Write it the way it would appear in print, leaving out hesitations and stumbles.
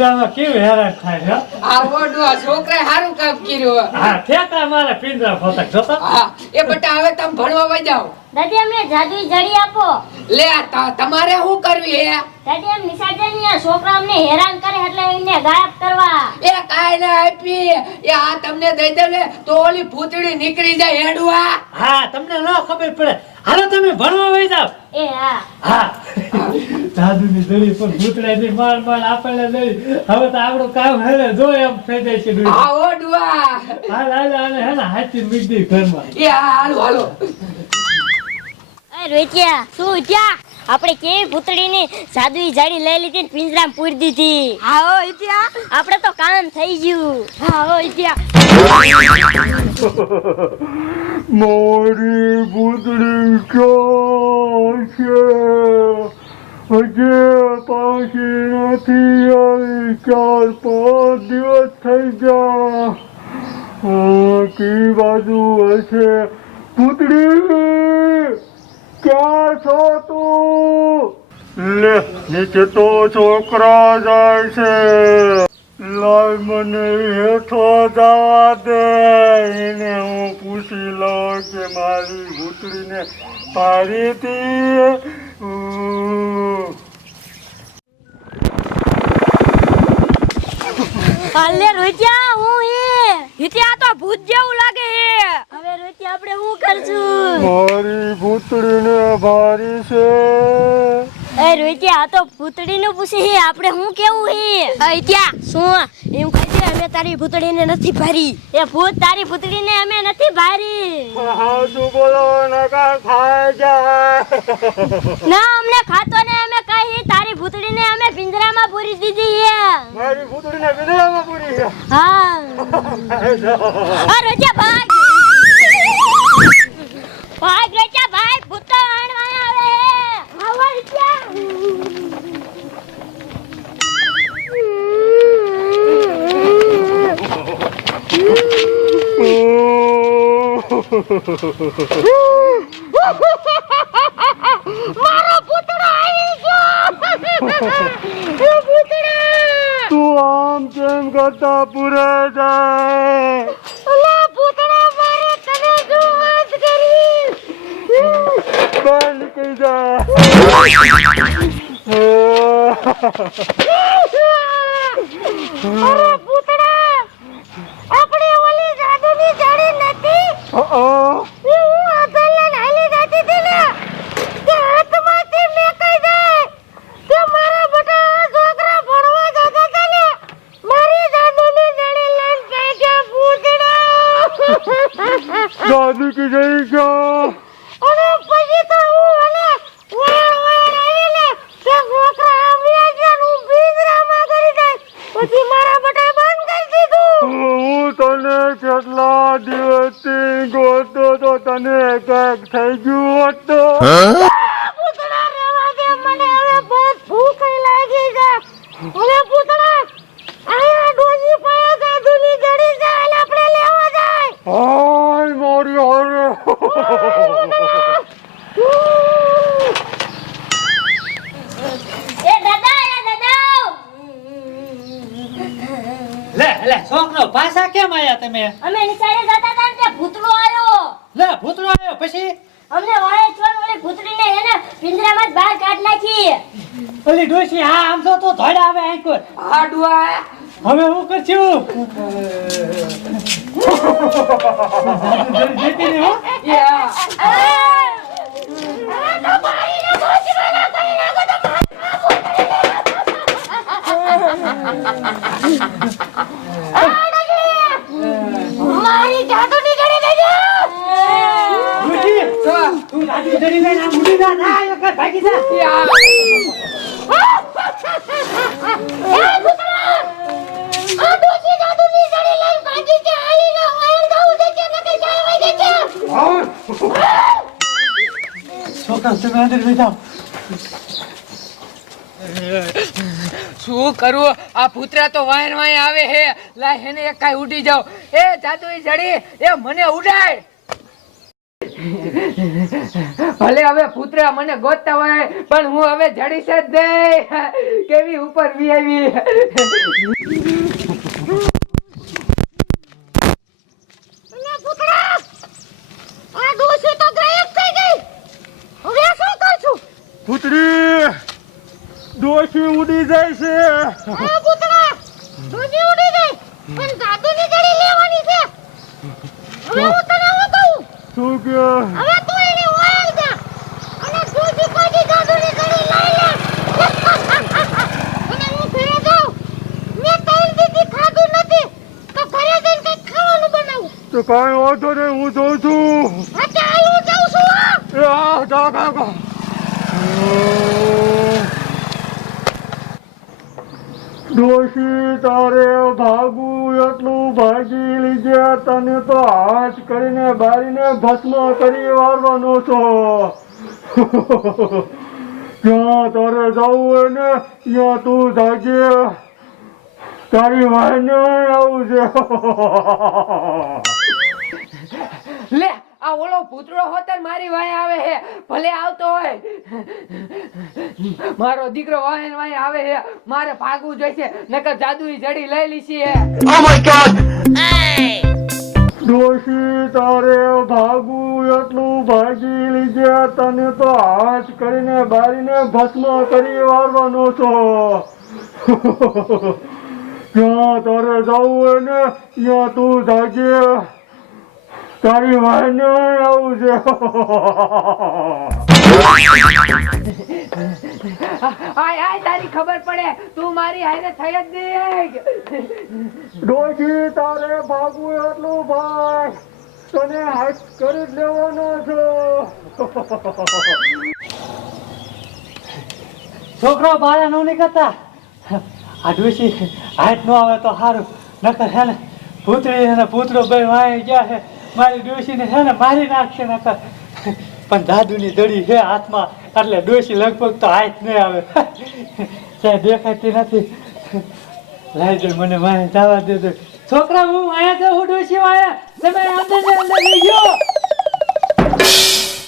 પિંજરામાં કેવું હેરાન થાય છે. આ ઓડવા છોકરાએ સારું કામ કર્યું. હા ઠેકા મારે પિંજરા ફોતા જોતો. હા એ બટા હવે તમે ભણવા વઈ જાઓ. દાદી અમને જાદુઈ જડી આપો. લે તમારે શું કરવી હે? દાદી એમ નિશાળની છોકરા અમને હેરાન કરે એટલે એને ગાયબ કરવા. એ કાઈ ના આપી. એ આ તમને દઈ દે ને તો ઓલી ભૂતડી નીકળી જાય હેડવા. હા તમને ન ખબર પડે. હાલો તમે ભણવા વઈ જાવ. એ હા હા જાદુની દડી પર ભૂતડાની માર માર આપણને દઈ. હવે તો આપણું કામ હેરે જો એમ થઈ જાય છે. આ ઓડવા હાલ હાલ હાલ હે ને હાથી મીડી ઘરમાં. એ હાલો હાલો. એ રોઈત્યા શું ત્યાં આપણે કેવી ભૂતડીની જાદુઈ જાડી લઈ લીધી ને પિંજરામાં પૂરી દીધી. હા ઓ ઇત્યા આપણે તો કામ થઈ ગયું. હા ઓ ઇત્યા મોરી ભૂતડી ક્યાં છે? હજે પાછી નથી આવી. 4-5 દિવસ થઈ ગયા. કઈ બાજુ હશે ભૂતડી? ક્યાં છો તું? લે નીચે તો છોકરા જાય છે. લાય મને હેઠો જવા દે. એને હું પૂછી લઉં કે મારી ભૂતડીને પાડી હતી. અલે રોઈત્યા હું હે ઇત્યા તો ભૂત જેવું લાગે હે. હવે રોઈત્યા આપણે શું કરશું? મારી ભૂતડીને ભારી છે. એ રોઈત્યા આ તો ભૂતડીનું પૂછી હે આપણે શું કેવું હે? ઇત્યા શું એમ કહી દે અમે તારી ભૂતડીને નથી ભારી. એ ભૂત તારી ભૂતડીને અમે નથી ભારી. હા તું બોલો નકા ખાઈ જાય. ના અમને ખાતો ને અમે કહી તારી ભૂતડીને અમે પિંજરામાં પૂરી દીધી હે. મારી ભૂતડીને પિંજરામાં પૂરી છે. હા અરે રોજા ભાગ ભાગ રોજા ભાગ ભૂત તો આણવા આવે હે. આવા રોજા મારો ભૂતડો આવી ગયો. એ ભૂતડા તું આમ કેમ કરતા પૂરે જાય? ઓલા ભૂતડા મારે તને જો વાત કરી. બહાર નીકળી જા. અરે ભૂતડા આપણે ઓલી જાદુની જાડી નથી હું આ પહેલા હાલી જતી હતી ને કે હાથમાંથી મેકાઈ જાય કે મારા બટા છોકરા ભણવા જતા હતા ને મારી જાદુની જાડી લઈને ભાગ્યા ભૂતડા. દાદુ કી જઈ ગયો. અને પછી તો હું અને વાળ આવીને કે છોકરા આવ્યા છે હું પિંજરામાં કરી દઈશ. પછી મારા બટા બંધ કરી દીધું. હું તને કેટલા દિવસથી ગોતો તો તને કઈક થઈ ગયું હોત તો. ભૂતડા રહેવા દે મને હવે બહુ ભૂખ લાગી છે. ઓલે ભૂતડા આયા ડોજી પાસે જાદુની જડી છે એટલે આપણે લેવા જાય. હાય મારી હારે. એ દાદા લે લે છોકરો પાછા કેમ આયા તમે? અમે નિશાળે જતા હતા ને ત્યાં ભૂતડો આવ્યો. લે ભૂતડો આવ્યો પછી? અમને વાળે છોડ ઓલી ભૂતડીને એને પિંજરામાં જ બહાર કાઢ નાખી. ઓલી ડોશી હા આમ તો ધોડા આવે આંકો. આડવા હવે હું કરશું? જીતી ને હો. તો મારીને ભૂતડીને કરી નાખો તો મારી જાદુની જડી લઈ જાઓ. ડોશી તું લાડી ધરી લઈને આ મુડી ના ના એક ભાગી જા. એ ભૂતડા આ ડોશી જાદુની જડી લઈને ભાગી છે. આવીને વાયર ગાઉ છે કે નકે જાય વઈ છે. છોકરા તમે અંદર લઈ જાઓ. શું કરું? આ ભૂતરા તો વાયર વાય આવે હે. લા હેને એક કાઈ ઉડી જાવ. એ જાદુઈ જડી એ મને ઉડાય. ભલે હવે પુત્રા મને ગોતતા હોય પણ હું હવે જડીશ જ નહીં. કેવી ઉપર વી આવી. અને પુત્રા આ ડોશી તો ગાયબ થઈ ગઈ. હવે શું કરશું? પુત્રી ડોશી ઉડી જાય છે. આ પુત્રા ડોશી ઉડી ગઈ પણ જાદુની ઘડી લેવાની છે. હવે હું તને શું કહું? શું કે હવે તું એને વાયલ જા અને ડોશી કોઈ જાદુની ઘડી લઈ લે. અને હું ઘરે જાઉં. મેં ત્રણ દીથી ખાધું નથી તો ઘરે જઈને કંઈક ખાવાનું બનાવું. તો કાંઈ વાંધો નહીં, હું જોઉં છું. હા ચાલ હું જાઉં છું. હા. ડોશી તારે ભાગવું એટલું ભાગી લીધે તને તો હાથ કરીને બારીને ભસ્મ કરી વાળવાનો છો. જ્યાં તારે જવું હોય ને ત્યાં તું જાગે. તારી વાયને આવું છે. લે આ ઓલો પુતળો હોતર મારી વાય આવે હે. ભલે આવતો હોય મારો દીકરો વાય વાય આવે હે. મારે ભાગવું જોઈશે નકર જાદુઈ જડી લઈ લીધી હે. ડોશી તારે ભાગવું એટલું ભાગી લીધે તને તો હાથ કરીને બારીને ભસ્મ કરી વાળવાનો છો. જ્યાં તારે જવું હોય ને ત્યાં તું જાગે. તારી વાયને આવું છે. આય આય તારી ખબર પડે તું મારી હારે થઈ જ નહીં. ડોશી તારે ભાગવું એટલું ભાગ. તને હાથ કરી જ લેવાનો છો. છોકરો બારા નો નીકળતા. આ ડોશી હાથ નો આવે તો સારું. નકર હે ને પૂતળી અને પૂતળો બે વાય ગયા છે. મારી ડોશીને છે ને મારી નાખશે નકર. પણ દાદુની જડી છે હાથમાં એટલે ડોશી લગભગ તો હાથ નહીં આવે. ક્યાંય દેખાતી નથી. લાઈ દે મને વાય જવા દે. છોકરા હું આયા તો હું ડોશી વાયા તમે અંદર ને અંદર લઈ ગયો.